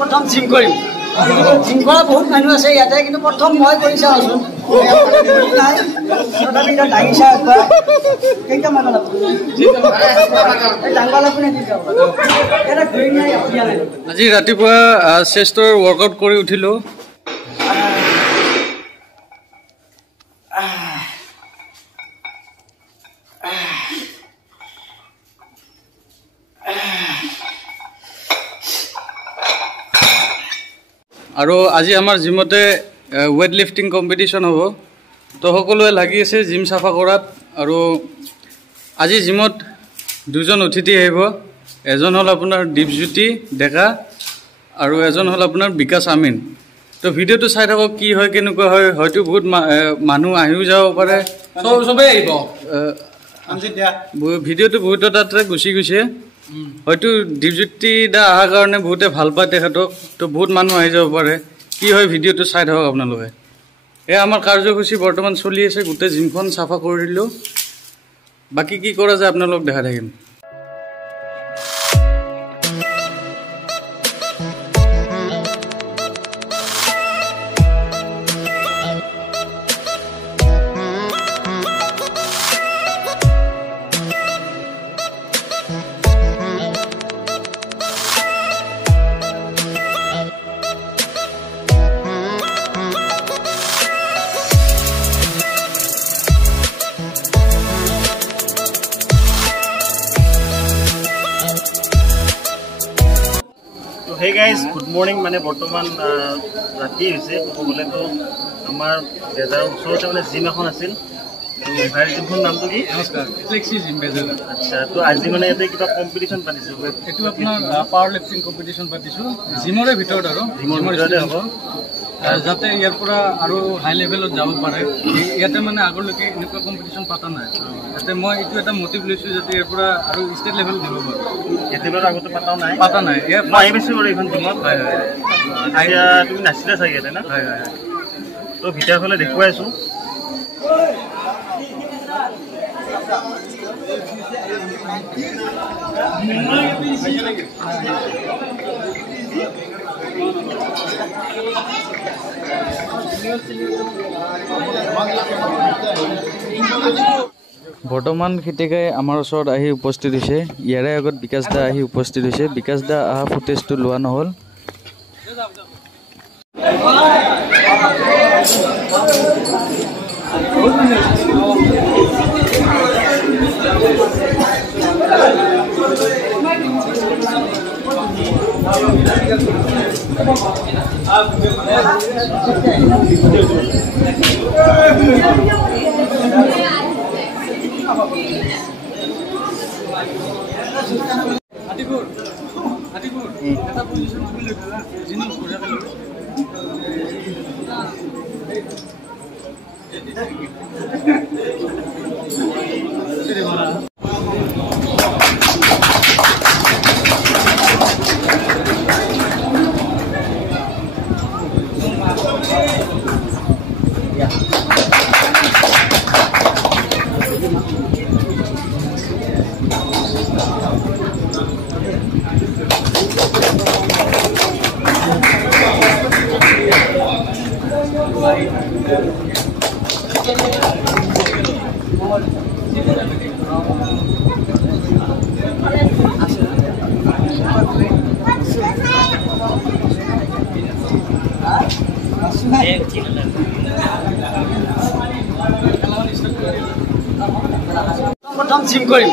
প্ৰথম জিম কৰিম জিম কৰা বহুত মানুহ আছে ইয়াতে কিন্তু প্ৰথম মই কৰি চাওঁচোন নাই তথাপি এটা দাঙিছা একবাৰ কেইটামান আজি ৰাতিপুৱা চেষ্টৰ ৱৰ্কআউট কৰি উঠিলো আৰু আজি আমাৰ জিমতে ৱেট লিফটিং কম্পিটিশ্যন হ'ব তো সকলোৱে লাগি আছে জিম চাফা কৰাত আৰু আজি জিমত দুজন অতিথি আহিব এজন হ'ল আপোনাৰ দীপজ্যোতি ডেকা আৰু এজন হ'ল আপোনাৰ বিকাশ আমিন তো ভিডিঅ'টো চাই থাকক কি হয় কেনেকুৱা হয় হয়তো বহুত মানুহ আহিও যাব পাৰে চবেই আহিব ভিডিঅ'টো বহুত তাতে গুচি গৈছে হয়তো দীপজ্যোতি দা অহাৰ কাৰণে বহুতে ভাল পায় তেখেতক তো বহুত মানুহ আহি যাব পাৰে কি হয় ভিডিঅ'টো চাই থাকক আপোনালোকে এয়া আমাৰ কাৰ্যসূচী বৰ্তমান চলি আছে গোটেই জিমখন চাফা কৰি দিলোঁ বাকী কি কৰা যায় আপোনালোক দেখা থাকিম Hey guys, good morning. मैंने बर्तमान राति हुई तो बोले तो हमार बेजार उसरते माने जिम এখন আছিল তো ভাই জিমখন নামটো কি নমস্কাৰ ফ্লেক্সি জিম বেজাৰ আচ্ছা তো আজি মানে এতে কিবা কম্পিটিশন পাতিছো এটো আপোনাৰ পাৱাৰ লিফটিং কম্পিটিশন পাতিছো জিমৰে ভিতৰত আৰু জিমৰ ভিতৰতে হ'ব যাতে ইয়াৰ পৰা আৰু হাই লেভেলত যাব পাৰে ইয়াতে মানে আগলৈকে এনেকুৱা কম্পিটিশন পাতা নাই যাতে মই এইটো এটা মোটিভ লৈছো যাতে ইয়াৰ পৰা আৰু ষ্টেট লেভেল দিব পাৰো এতেবাৰ আগতে পাতা নাই ইয়াৰ মই বেছি কৰি এখন জিমত হয় আইয়া তুমি নাছিলা চাগে এতে না হয় তো ভিতৰৰ ফালে দেখুৱাই আছো বৰ্তমান খিতিকাই আমাৰ ওচৰত আহি উপস্থিত হৈছে ইয়াৰে আগত বিকাশ দা আহি উপস্থিত হৈছে বিকাশ দা আহা ফুটেজটো লোৱা নহ'ল এটা পজিশন তুমি লৈছা জিনো বঢ়িয়া লাগে সেৰে বলা প্ৰথম জিম কৰিম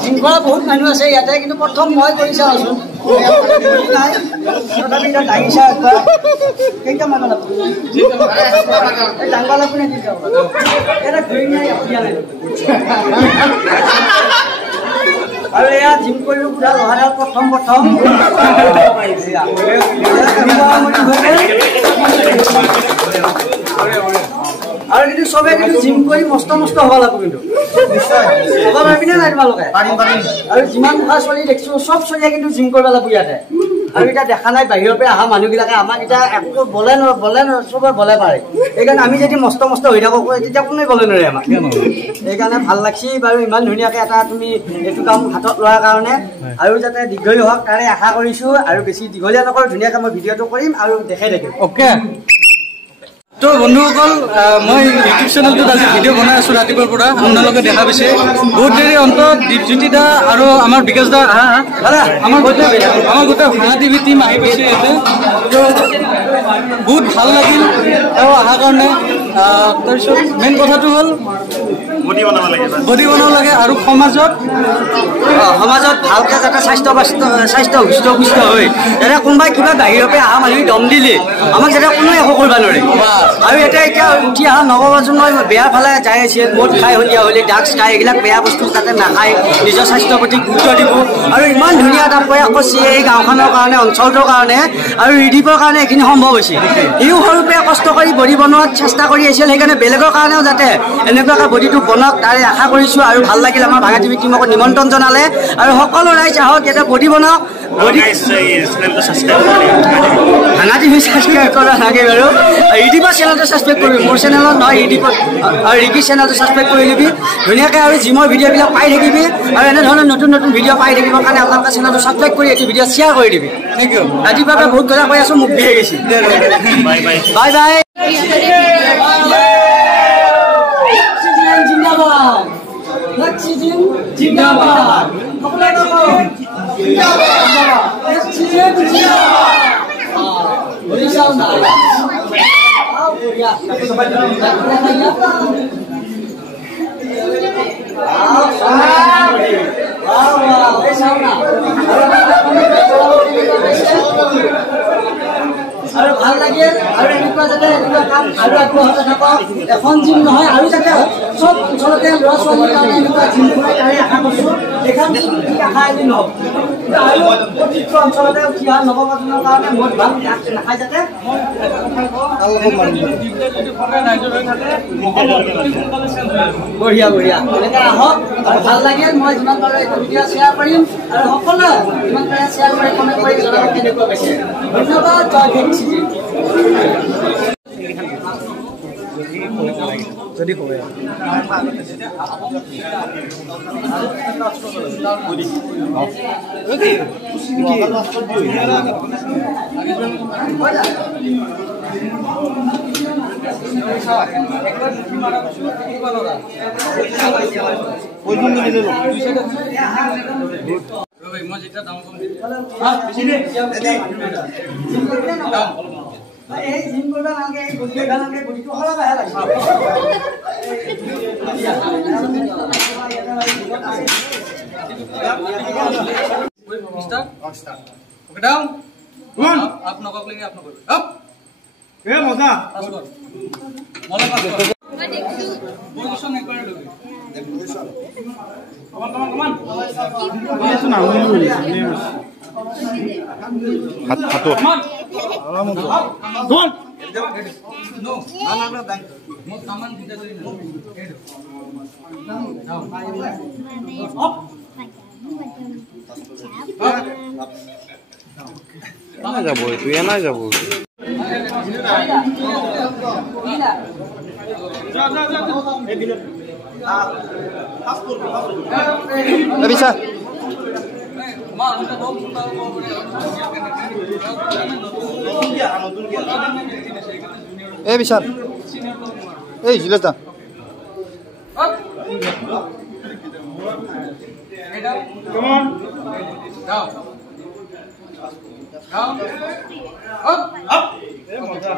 জিম কৰা বহুত মানুহ আছে ইয়াতে কিন্তু প্ৰথম মই কৰি চাওঁচোন নাই তথাপি এটা দাঙিছা একবাৰ কেইটামান ডাঙৰ লাগি এটা ঘূৰি নাই আৰু এয়া জিম কৰিলোঁ পুৰা লহাডাল প্ৰথম আৰু কিন্তু চবে কিন্তু জিম কৰি মস্ত হ'ব লাগিব কিন্তু হ'ব পাৰিবিনে নাই তোমালোকে আৰু যিমান ভাল চলি দেখিছো চব চলিয়ে কিন্তু জিম কৰিব লাগিব ইয়াতে আৰু এতিয়া দেখা নাই বাহিৰৰ পৰা অহা মানুহবিলাকে আমাক এতিয়া একো বলে চবে বলে পাৰে সেইকাৰণে আমি যদি মস্ত হৈ থাকোঁ তেতিয়া কোনে বলে নোৱাৰে আমাক সেইকাৰণে ভাল লাগছি বাৰু ইমান ধুনীয়াকৈ এটা তুমি এইটো কাম হাতত লোৱাৰ কাৰণে আৰু যাতে দীঘলীয়া হওক তাৰে আশা কৰিছোঁ আৰু বেছি দীঘলীয়া নকৰোঁ ধুনীয়াকৈ মই ভিডিঅ'টো কৰিম আৰু দেখাই থাকিম অ'কে তো বন্ধুসকল মই ইউটিউব চেনেলটোত আজি ভিডিঅ' বনাই আছোঁ ৰাতিপুৱাৰ পৰা আপোনালোকে দেখা পাইছে বহুত দেৰি অন্তত দীপজ্যোতি দা আৰু আমাৰ বিকাশ দা আমাৰ গোটেই ভাঙা টিভি টিম আহি পাইছে ইয়াতে তো বহুত ভাল লাগিল তেওঁ অহাৰ কাৰণে তাৰপিছত মেইন কথাটো হ'ল বডি বনাব লাগে আৰু সমাজত ভালকৈ যাতে স্বাস্থ্য সুস্থ হৈ যাতে কোনোবাই কিবা বাহিৰৰ পৰা অহা মানুহে দম দিলে আমাক যাতে কোনোৱে একো কৰিব নোৱাৰে আৰু এতিয়া উঠি অহা নৱপ্ৰজন্মই বেয়া ফালে যাই আছে মদ খাই সন্ধিয়া হ'লে ড্ৰাগছ খাই এইবিলাক বেয়া বস্তু যাতে নাখায় নিজৰ স্বাস্থ্যৰ প্ৰতি গুৰুত্ব দিব আৰু ইমান ধুনীয়া এটা প্ৰয়াস কৰিছে এই গাঁওখনৰ কাৰণে অঞ্চলটোৰ কাৰণে আৰু ৰিলিফৰ কাৰণে এইখিনি সম্ভৱ হৈছে সিও সৰুৰ পৰা কষ্ট কৰি বডি বনোৱাত চেষ্টা কৰি আহিছিল সেইকাৰণে বেলেগৰ কাৰণেও যাতে এনেকুৱাকৈ বডিটো বনাওক তাৰে আশা কৰিছোঁ আৰু ভাল লাগিল আমাৰ ভাঙা টিভি টিমক নিমন্ত্ৰণ জনালে আৰু সকলো ৰাইজ আহক ইয়াতে বডি বনাওক ভাঙা টিভি ছাবস্ক্ৰাইব কৰা লাগে বাৰু ইউটিউবৰ চেনেলটো ছাবস্ক্ৰাইব কৰিবি মোৰ চেনেলত নহয় ইউটিউবত আৰু ৰিকি চেনেলটো ছাবস্ক্ৰাইব কৰি ল'বি ধুনীয়াকৈ আৰু জিমৰ ভিডিঅ'বিলাক পাই থাকিবি আৰু এনেধৰণৰ নতুন ভিডিঅ' পাই থাকিবৰ কাৰণে আপোনালোকৰ চেনেলটো ছাবস্ক্ৰাইব কৰি এইটো ভিডিঅ' শ্বেয়াৰ কৰি দিবি থেংক ইউ ৰাতিপুৱাৰ পৰা বহুত কথা কৈ আছোঁ মোক দিয়ে গৈছে বাই বাই আৰু ভাল লাগিল আৰু এনেকুৱা যাতে এনেকুৱা কাম আৰু আগবঢ়াই থাকক এখন জিম নহয় আৰু যাতে চব অঞ্চলতে ল'ৰা ছোৱালীৰ কাৰণে এনেকুৱা জিম খুৱাই তাৰে আশা কৰিছোঁ এইখন জিম আশা এদিন নহওক আৰু প্ৰতিটো অঞ্চলতে উঠি অহা নৱপ্ৰজন্মৰ কাৰণে মদ ভাং নাখায় যাতে বঢ়িয়া এনেকৈ আহক আৰু ভাল লাগিল মই যিমান পাৰোঁ এইটো ভিডিঅ' শ্বেয়াৰ কৰিম আৰু সকলোৱে যিমান পাৰে শ্বেয়াৰ কৰি কমেণ্ট কৰি জনাব কেনেকুৱা পাইছে ধন্যবাদ জয় হিন্দ যদি হয় মই যেতিয়া দাম কম এই জিম করবা নালগে এই বডি নালগে বডিটো হলাবাহে লাগছে mister start okay down one आप नॉक लेंगे आप नॉक अप ए मजा पास कर मोला पास कर पोजीशन एक बार लोगे पोजीशन कमान पोजीशन ना हाथ हाथो आराम से डोंट नो ना बैंक मत सामान दीदा दे डाउन अप না যাব তুই না যাব bisa bisa jelas dah come on down down up up moza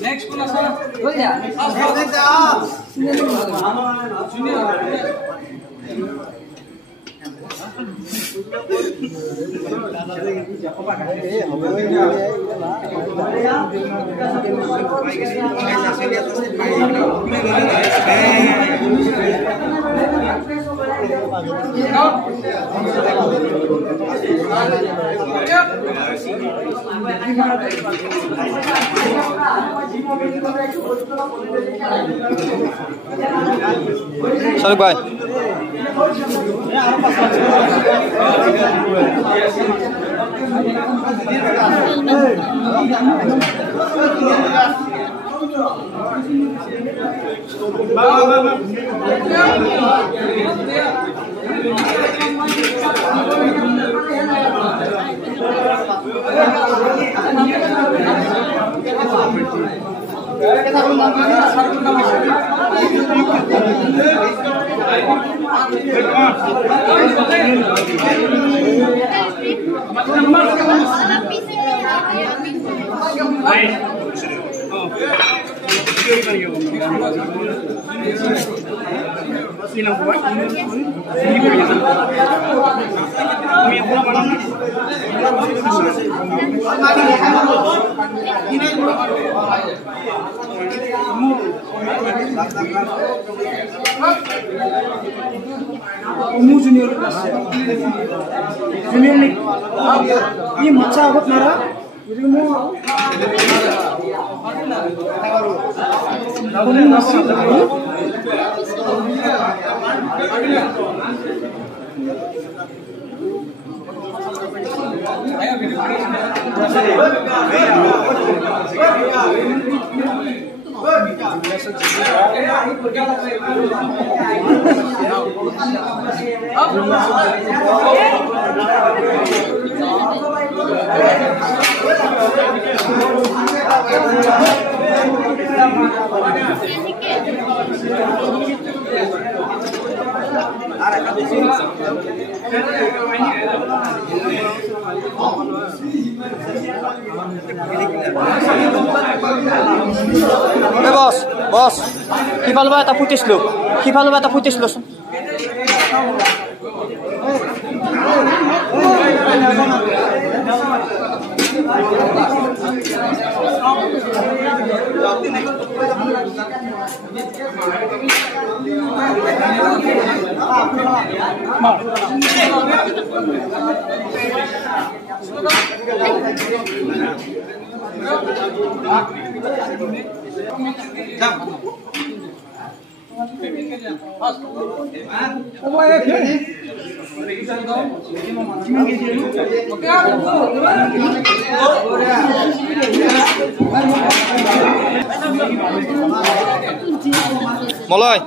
Next one, sir. Sorry, bye. ये मच्छा होत ना বস কিফালবা এটা ফুটিছলো Malay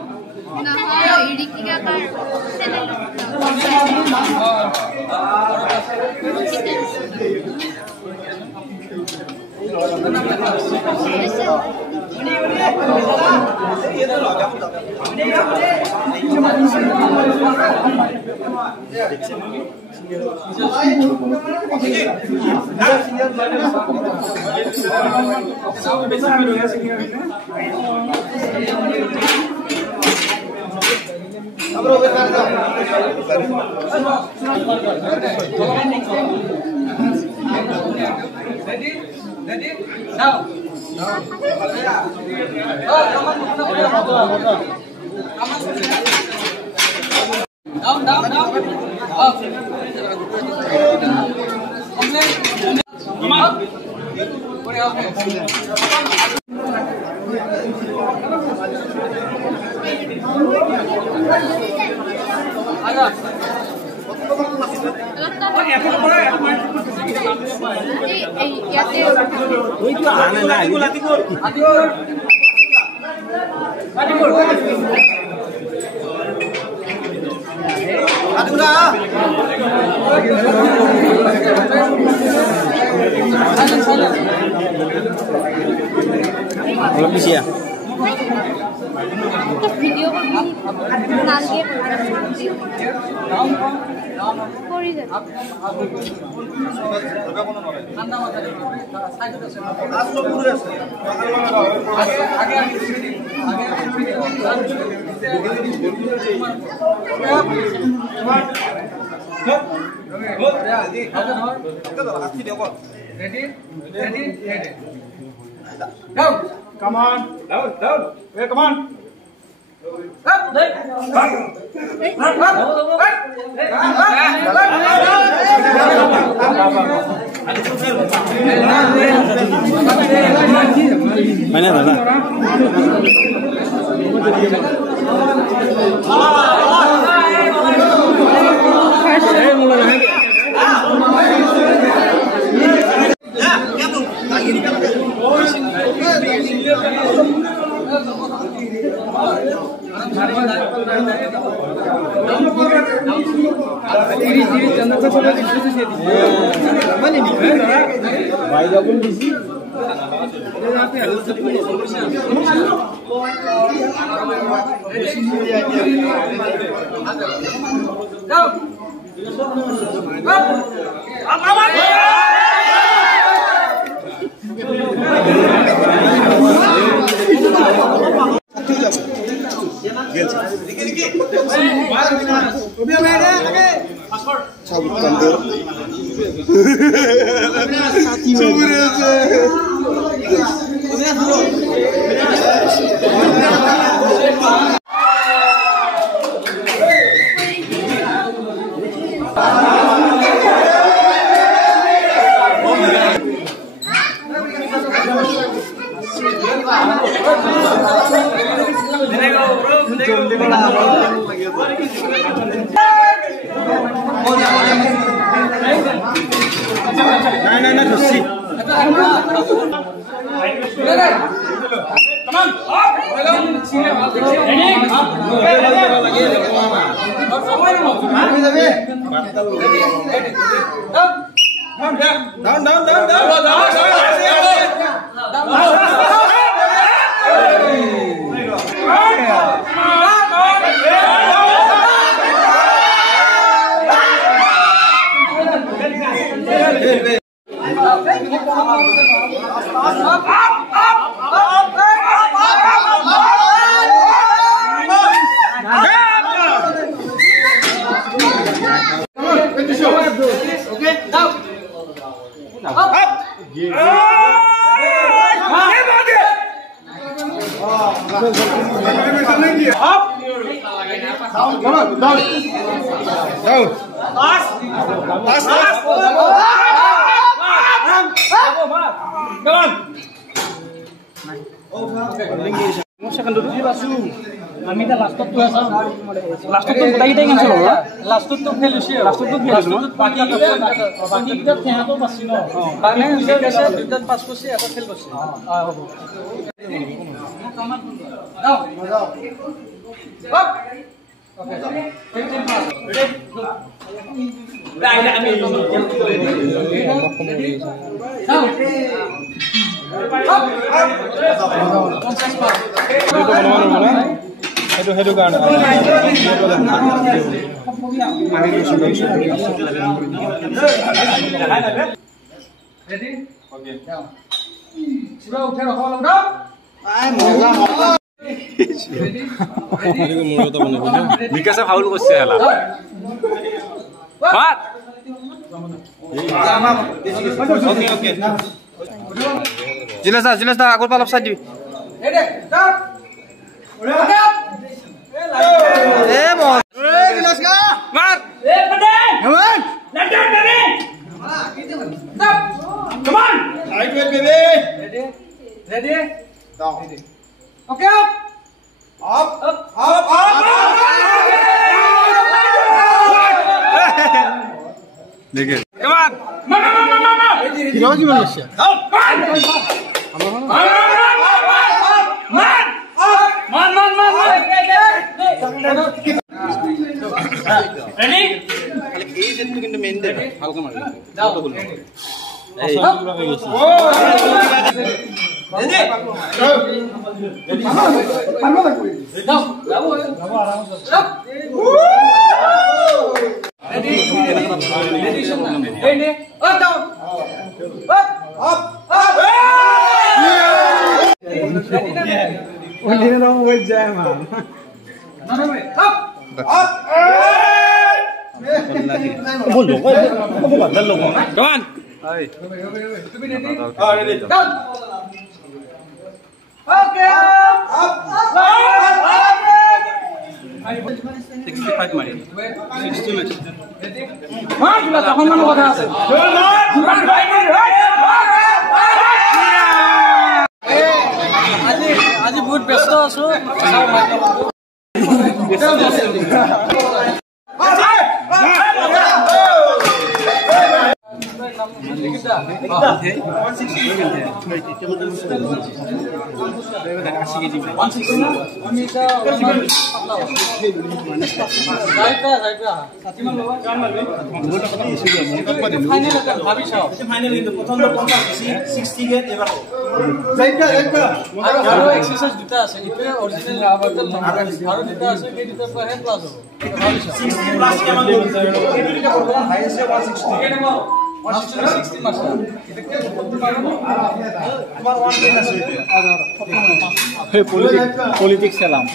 Ready? Now. Down. Up. Come on. Belum bisa ya? Video নালগে কৰি দে Come on. Down. Hey, come on. বিকাশে ফাউল কৰছে হেলা বাট ওকে জিলেশ দা আগৰ পালপ সাইড দিবি এ মন এ জিলেশ কা মার এ পটে হেমন later baby stop come on right wait baby ready down okay Up. देखिए come on किलो की बनस्य रेडी खाली ए सेट কিন্তু মেইন দে হালকা মারলে যাও আজি বহুত ব্যস্ত আছো পলিটিক্স খেলাম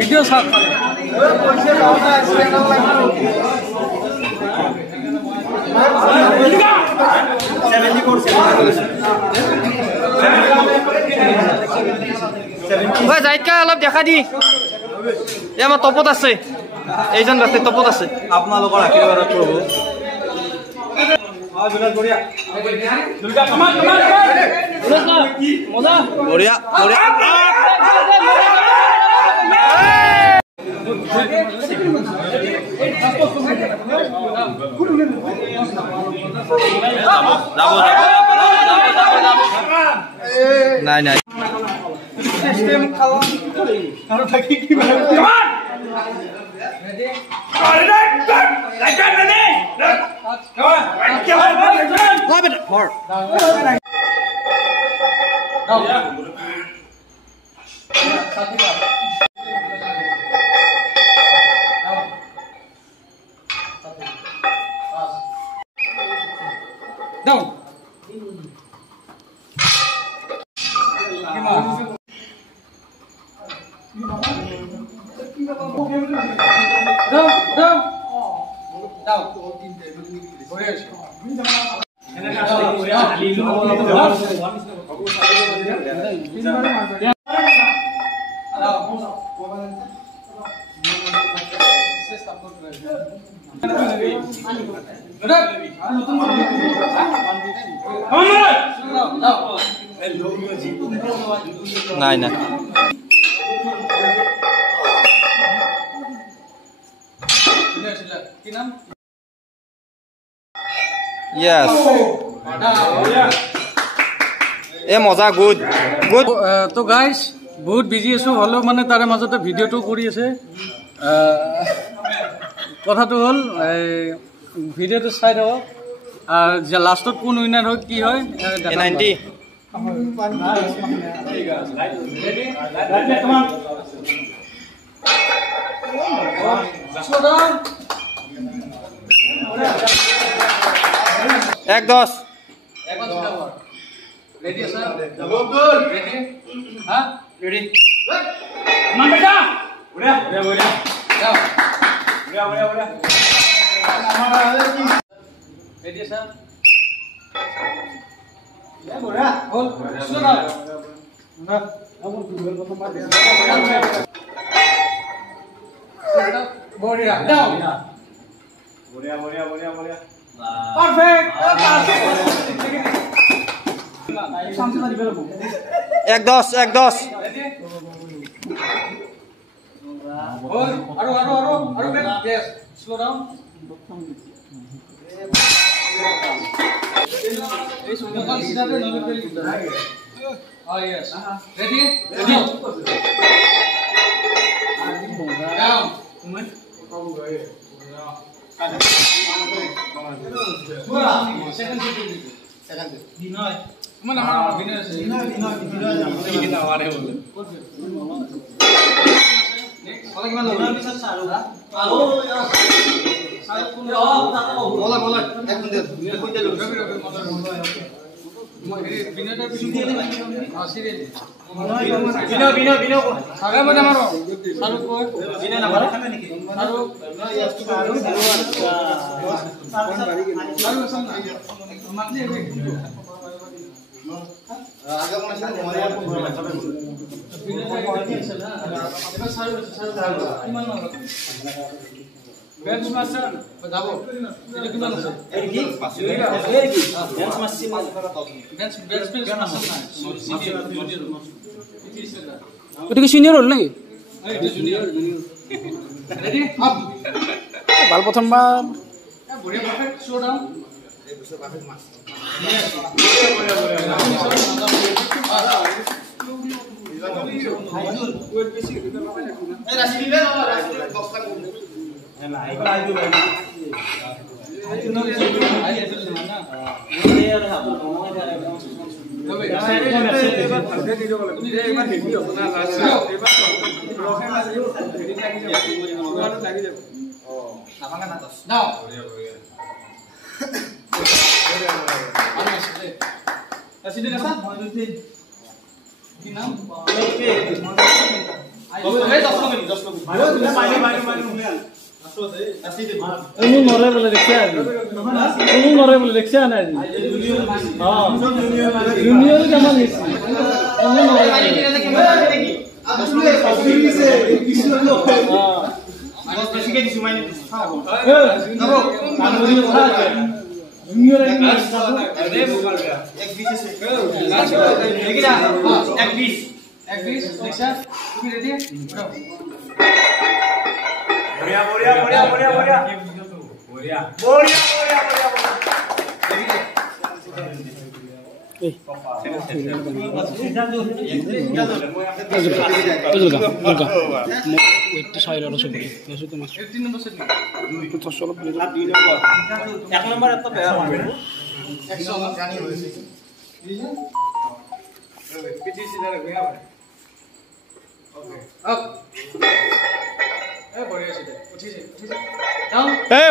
ভিডিও চাওক জাইদকা অলপ দেখা দি আমাৰ টপত আছে এইজন ব্যক্তি টপত আছে আপোনালোকৰ আশীৰ্বাদত প্ৰভু বঢ়িয়া বঢ়িয়া নাই নাই নাই নাই Yes. এ মজা গুড গুড তো গাইজ বহুত বিজি আছো হলেও মানে তাৰে মাজতে ভিডিঅ'টো কৰি আছে কথাটো হ'ল ভিডিঅ'টো চাই থাকক যে লাষ্টত কোন উইনাৰ হয় কি হয় 90 1-10 Ready, sir? Ready? Huh? Ready? Man beta. Go. Ready, sir? Hold. Slow down. Body down. Perfect. 1-10 Hold. Aru. Yes. Slow down. Oh yes. Ready? Down. Second. Mana winner আছে kita aware bole next ala kiman lolo bisat saru ha alo saru kun bola ek minute koi delo winner ta bisu দিয়ে ha sire bino aga mane maro saru ko bino na maro saru samna matli आगे कोन से मोरिया को bench master बताबो এটা কিমান আছে এর কি bench master bench master না এটা কি সিনিয়র হল নাকি এটা জুনিয়র রেডি আপ বাল প্রথমবার বড়িয়া পারফেক্ট শো ডাউন পারফেক্ট মাস Así de casa. ¿Qué naam? Junior एक बीस नेक्स्ट तुम रेडी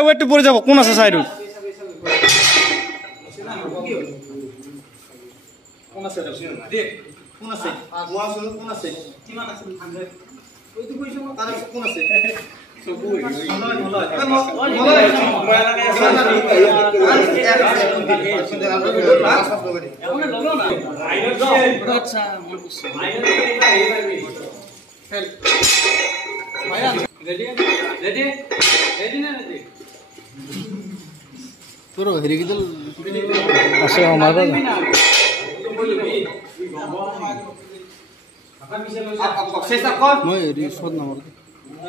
ওয়েট পড়ে যাব কোন আছে সাইড কোন আছে দেখ কোন আছে মোয়াসুল কোন আছে কিমান আছে 100 ওই তো কইছো তার কোন আছে সবু পুরো হেরি গিদল আছে আমার মই হেৰি শট নামৰ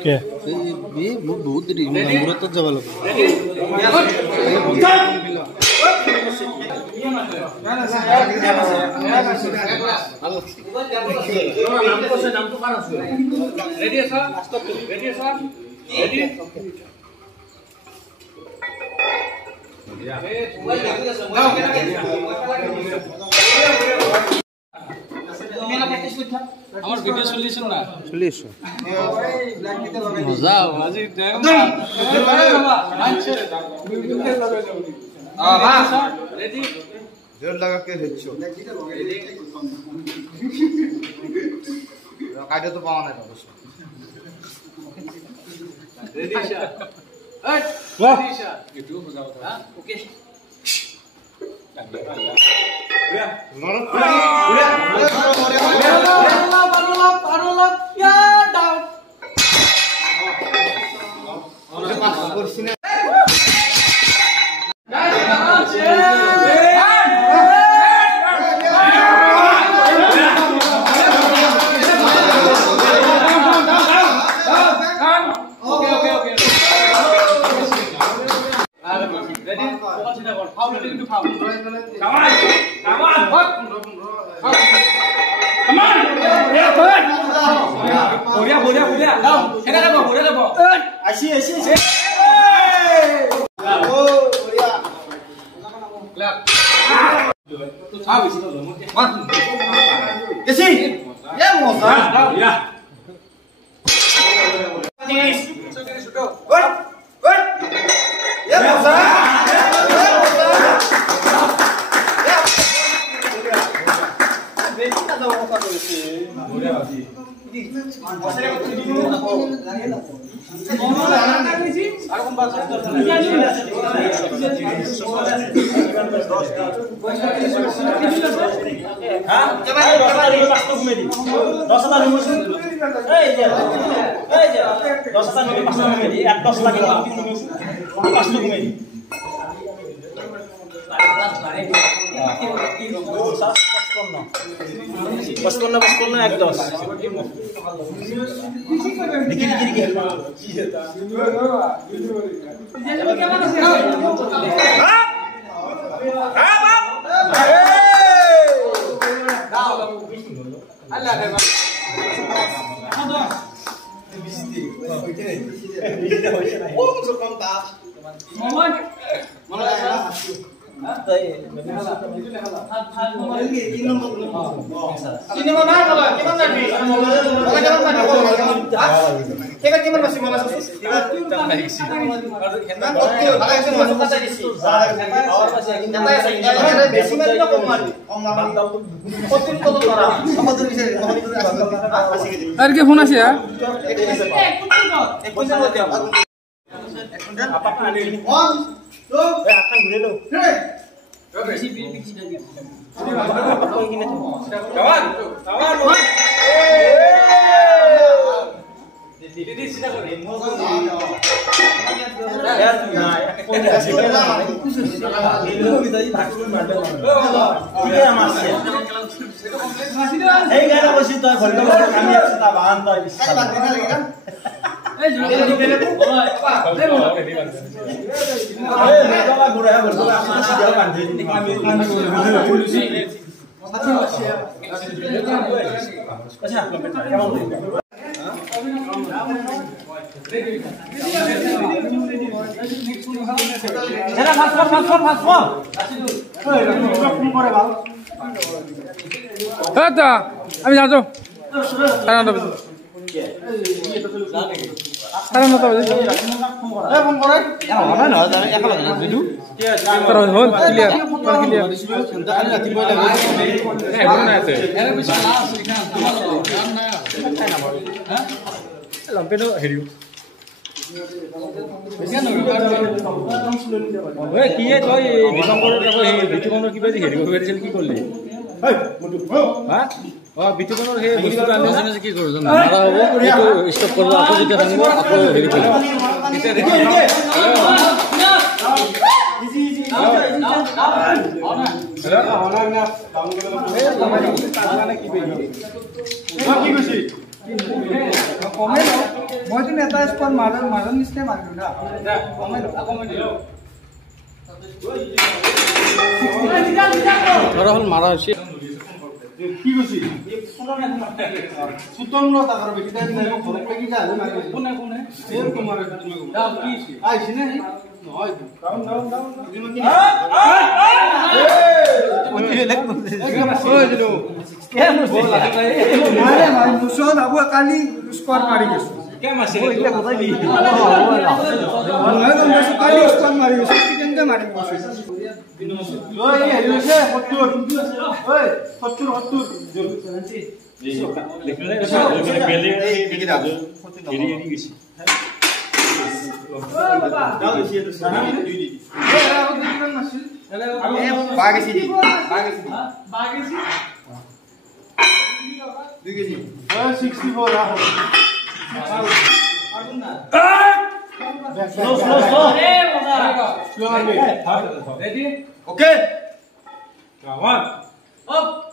কে এই বহুত দেৰি মূৰত যাব লাগিব রেডি আছা রেডি আছা রেডি আমার ভিডিও চলিছে না চলিছে মজা আজি রেডি জোর লাগাকে হচ্ছে কাটে তো পাওয়া নাই অবশ্য রেডি শট রেডি শট একটু মজা কথা ওকে আর কি ফোন আছে আমি যাচ্ছ মারা হচ্ছে কি কালি স্কোয়াড মাৰি গৈছো কালি স্কোয়াড মাৰি গৈছো কেনেকে মাৰি গৈছো Okay. Come on. Up.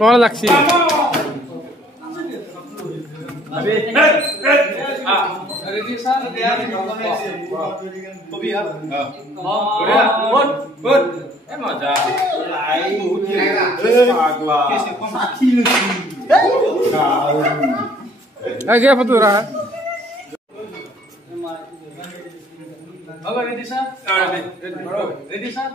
কল লাগছি क्या फोटो रहा ready sir ready sir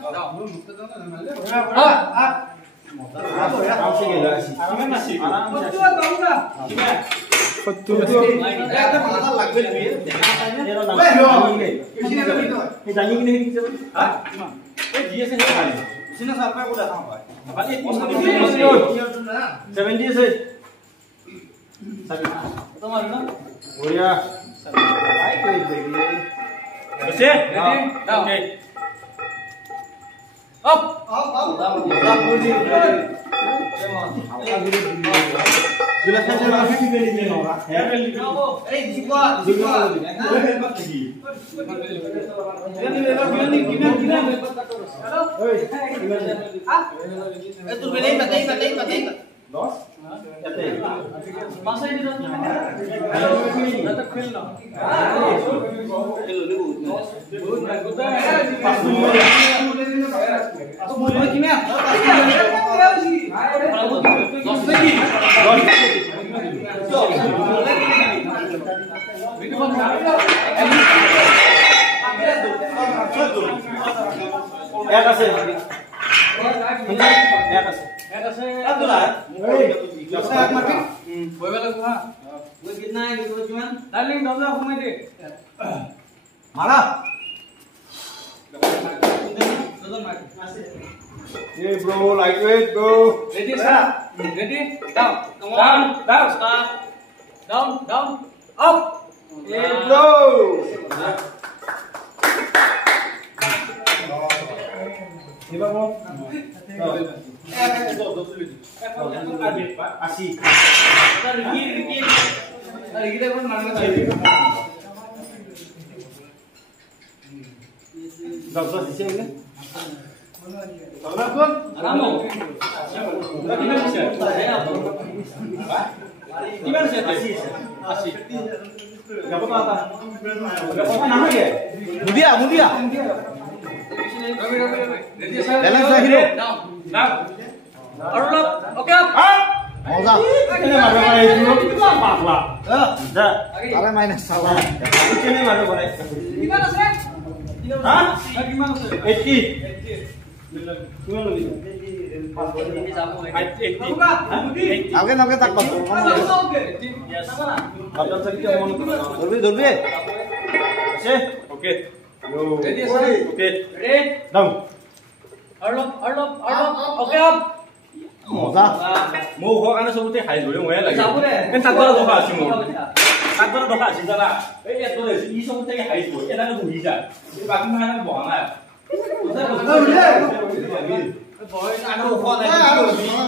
Hey bro, lightweight bro. Ready, sir? Ready? Down. Come on. Down. Start. Down. Down. Up. Hey bro.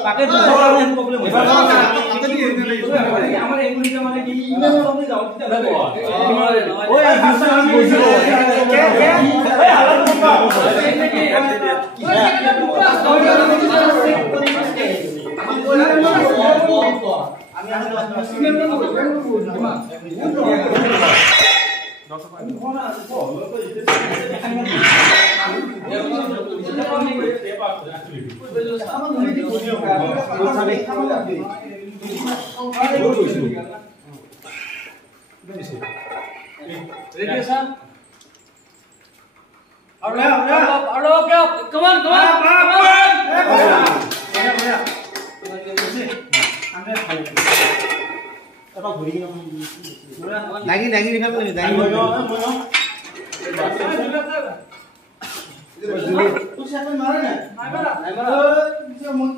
তাকে প্ৰব্লেম হৈছে আমাৰ এইগুলিতে মানে কি ইমানে যাও তেতিয়া ঐ Nangin nangin kan lebih nangin. Tu siapa marah ni? Bisa mau.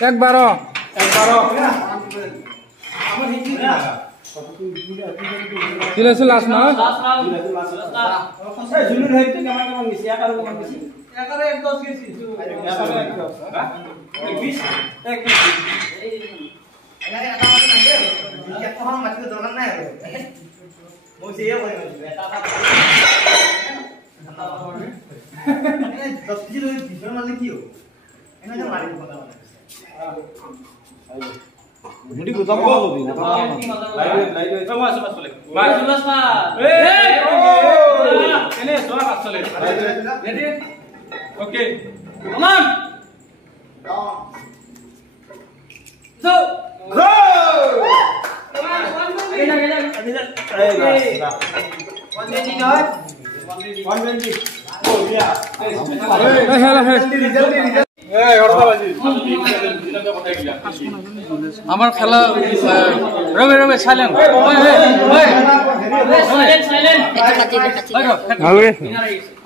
11 Silahkan last na. জুনুৰ হেৰিটো কেমান গৈছে একাৰো কেমান গৈছে একাৰে 10 গৈছে একাৰে 20 এই এনাৰে এটা মানে নাহে একটা হম মাছটো দৰকাৰ নাই আৰু মই সেয়ে কই এটা এটা মানে 10 কিলো দিছৰ মানে কি হ'ব এনে মাৰি কথা মানে মুডি গোটা মাল হবি না লাইভ মই আছে মাছ চলে মাছ জুলাস না এনে সোয়া মাছ চলে ready okay come on down so গো আমার খেলা রবে রবে সাইলেন্ট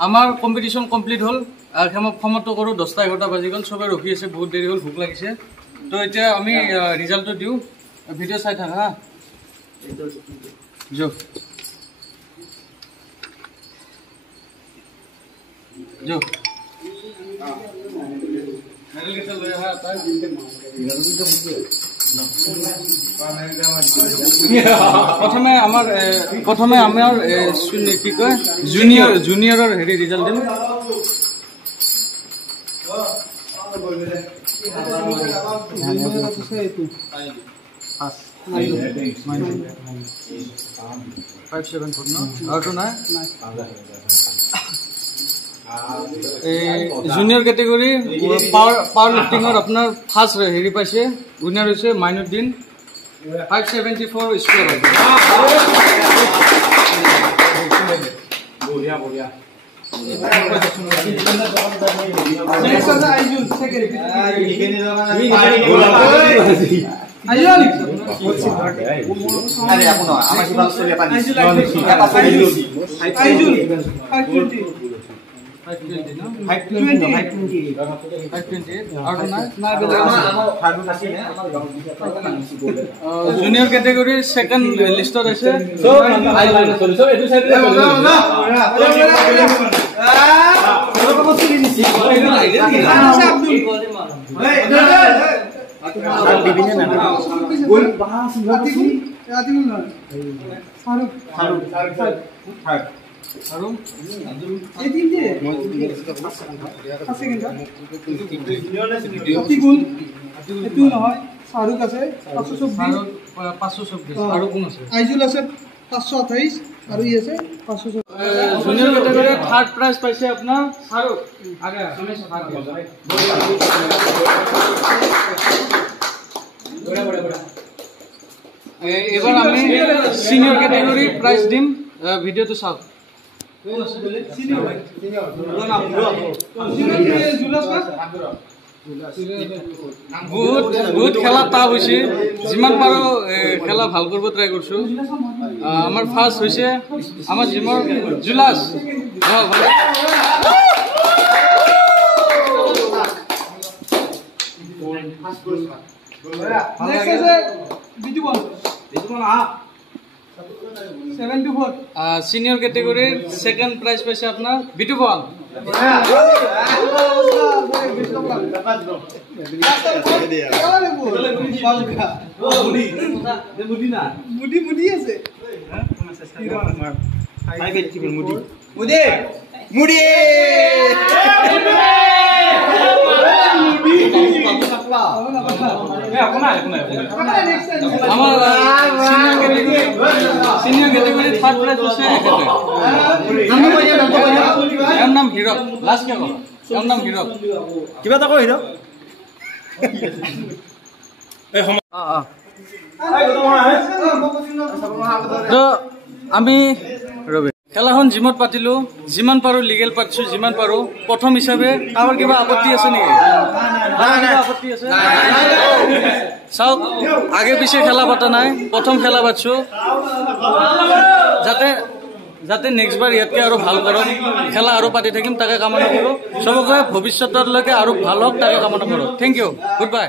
আমার কম্পিটিশন কমপ্লিট হল সমাপ্ত কৰো 10:11 বাজি গল সবে ৰখি আছে বহুত দেৰি হল ভোক লাগিছে তো এতিয়া আমি ৰিজাল্টটো দিও ভিডিও চাই থাকা হা जो जो प्रथमे आमार কি কয় জুনিয়ৰৰ হেৰি ৰিজাল্ট দিম জুনিয়ৰ কেটেগৰী পাৱাৰ লিফটিঙৰ আপোনাৰ ফাৰ্ষ্ট হেৰি পাইছে উইনাৰ হৈছে মাইনুদ্দিন 574 স্কোৰ বঢ়িয়া বঢ়িয়া জুনিয়ৰ কেটেগৰী সেকেন্ড লিষ্টত আছে শাহৰুখ আছে 524 আৰু কোন আছে আইজুল আছে 528 আৰু ই আছে 524 জুনিয়ৰ কেটেগৰী থাৰ্ড প্ৰাইজ পাইছে আপোনাৰ শাহৰুখ আগে এবাৰ আমি সিনিয়ৰ কেটেগৰী প্ৰাইজ দিম ভিডিওটো চাওক বহুত খেলা টাফ হৈছে যিমান পাৰো খেলা ভাল কৰিব ট্ৰাই কৰিছো আমাৰ ফাৰ্ষ্ট হৈছে আমাৰ জিমৰ জুলাস সিনিয়ৰ কেটেগৰীৰ সেকেন্ড প্ৰাইজ পাইছে আপোনাৰ বিটুবল সিনিয়ৰ কেটেগৰি থাৰ্ড প্ৰাইজ হচ্ছে এৰ নাম হিৰক লাস্ট কে এৰ নাম হিৰক কিবা এটা কই হিৰক তো আমি ৰবি খেলাখন জিমত পাতিলো যিমান পাৰো লিগেল পাতিছো যিমান পাৰো প্ৰথম হিচাপে আমাৰ কিবা আপত্তি আছে নেকি আপত্তি আছে চাওক আগে পিছে খেলা পাতা নাই প্ৰথম খেলা পাতিছো যাতে নেক্সট বাৰ ইয়াতকে আৰু ভাল কৰক খেলা আৰু পাতি থাকিম তাকে কামনা কৰো সবকে ভৱিষ্যতলৈকে আৰু ভাল হওক তাকে কামনা কৰো থেংক ইউ গুড বাই